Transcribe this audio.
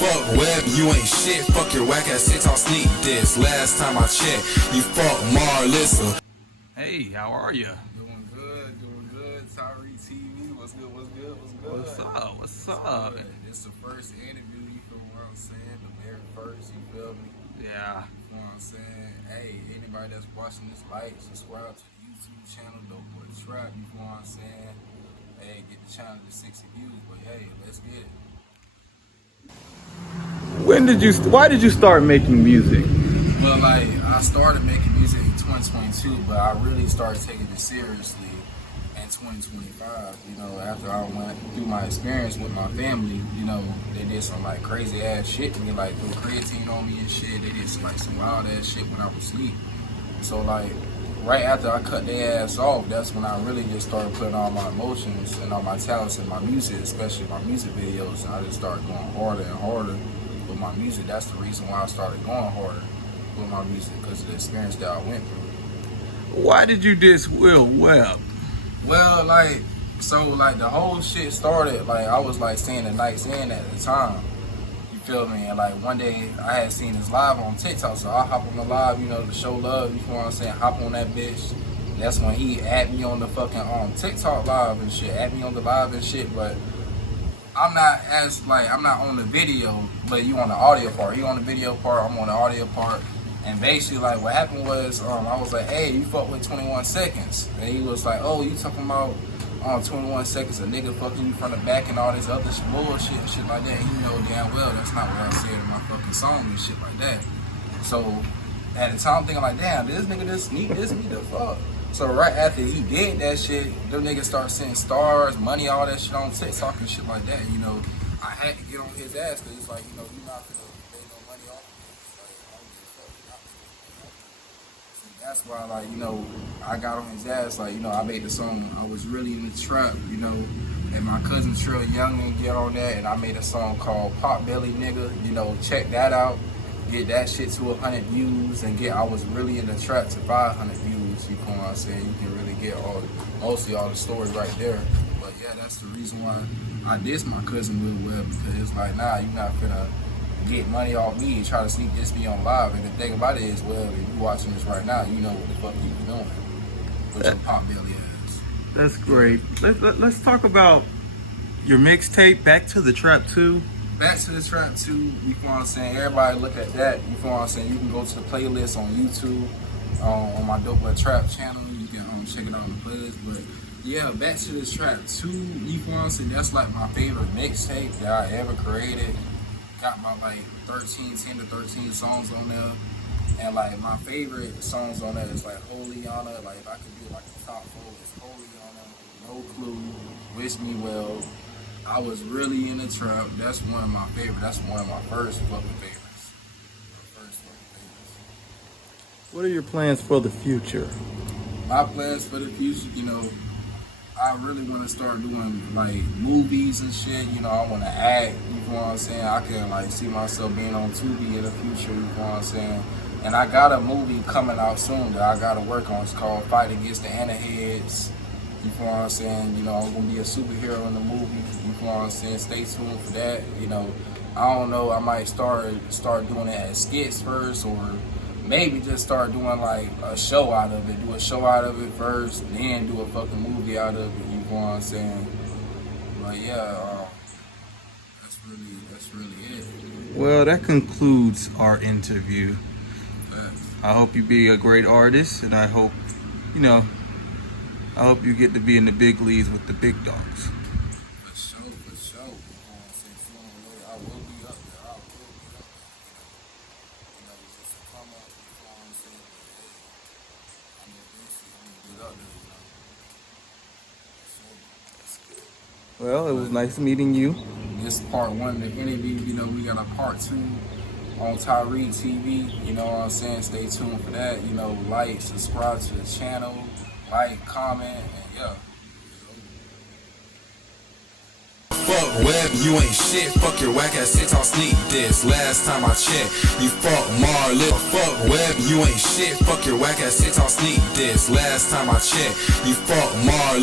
Fuck Webb, you ain't shit. Fuck your whack ass TikTok sneak diss. Last time I checked, you fuck Marlissa. Hey, how are you? Doing good. TYREEK TV, what's good? What's up? What's up? It's the first interview, you feel what I'm saying? The very first, you feel me? Yeah. You know what I'm saying? Hey, anybody that's watching this, like, subscribe to the YouTube channel, TYREEK, you know what I'm saying? Hey, get the channel to 60 views, but hey, let's get it. Why did you start making music? Well, like, I started making music in 2022, but I really started taking it seriously in 2025. You know, after I went through my experience with my family, you know, they did some like crazy ass shit to me, like threw creatine on me and shit. They did some wild ass shit when I was asleep. So like, right after I cut their ass off, that's when I really just started putting all my emotions and all my talents in my music, especially my music videos. And I just started going harder and harder with my music. That's the reason why I started going harder with my music, because of the experience that I went through. Why did you diss Webb? Well, like, so like the whole shit started, like I was like staying the nights in at the time. You feel me? And like one day I had seen his live on TikTok, so I hop on the live, you know, to show love, you know what I'm saying? Hop on that bitch. That's when he add me on the fucking TikTok live and shit, add me on the live and shit, but I'm not on the video, but you on the audio part. He on the video part, I'm on the audio part. And basically, like, what happened was, I was like, hey, you fuck with 21 Seconds. And he was like, oh, you talking about 21 Seconds, a nigga fucking you from the back and all this other bullshit and shit like that. And you know damn well that's not what I said in my fucking song and shit like that. So, at the time, I'm thinking like, damn, this nigga just sneak this me the fuck. So right after he did that shit, them niggas start sending stars, money, all that shit on TikTok and shit like that. You know, I had to get on his ass because it's like, you know, you're not gonna make no money off of me. It's like, I don't give a fuck, you're not making money. So that's why, like, you know, I got on his ass. Like, you know, I made the song. I was really in the trap, you know, and my cousin Trill Young get on that, and I made a song called Pot Belly Nigga. You know, check that out. Get that shit to 100 views, and I was really in the trap to 500 views. You know what I'm saying? You can really get mostly all the stories right there. But yeah, that's the reason why I dissed my cousin Lil Webb, because it's like, nah, you're not finna get money off me and try to sneak this me on live. And the thing about it is, well, if you watching this right now, you know what the fuck you be doing with your pop belly ass. That's great. Let's talk about your mixtape, Back to the Trap 2. Back to the Trap 2, you know what I'm saying? Everybody look at that, you know what I'm saying? You can go to the playlist on YouTube, on my TYREEK channel. You can check it out on the playlist. But yeah, Back to the Trap 2, you know what I'm saying? That's like my favorite mixtape that I ever created. Got about like 10 to 13 songs on there. And like my favorite songs on there is like Holy Honor. Like if I could do like the top 4, it's Holy Honor, No Clue, Wish Me Well. I was really in the trap. That's one of my favorites. That's one of my first fucking favorites. What are your plans for the future? My plans for the future, you know, I really want to start doing like movies and shit. You know, I want to act. You know what I'm saying? I can like see myself being on TV in the future. You know what I'm saying? And I got a movie coming out soon that I got to work on. It's called Fight Against the Anna-Heads. You know what I'm saying? You know, I'm gonna be a superhero in the movie. You know what I'm saying? Stay tuned for that. You know, I don't know. I might start doing it as skits first, or maybe just start doing like a show out of it. Do a show out of it first, then do a fucking movie out of it. You know what I'm saying? But yeah, that's really it. Well, that concludes our interview. I hope you be a great artist, and I hope, you know, I hope you get to be in the big leagues with the big dogs. For sure. You know what I'm saying? Sooner or later, I will be up there. You know, just to come up, you know what I'm saying? But hey, I'm gonna get up there, you know. Well, it was nice meeting you. This is part 1 of the interview. You know, we got a part 2 on TYREEK TV. You know what I'm saying? Stay tuned for that. You know, like, subscribe to the channel, like, comment, and yeah. Fuck Webb, you ain't shit. Fuck your whack ass TikTok sneak diss. Last time I checked, you fuck Marlissa. Fuck Webb, you ain't shit. Fuck your whack ass TikTok sneak diss. Last time I checked, you fuck Marlissa.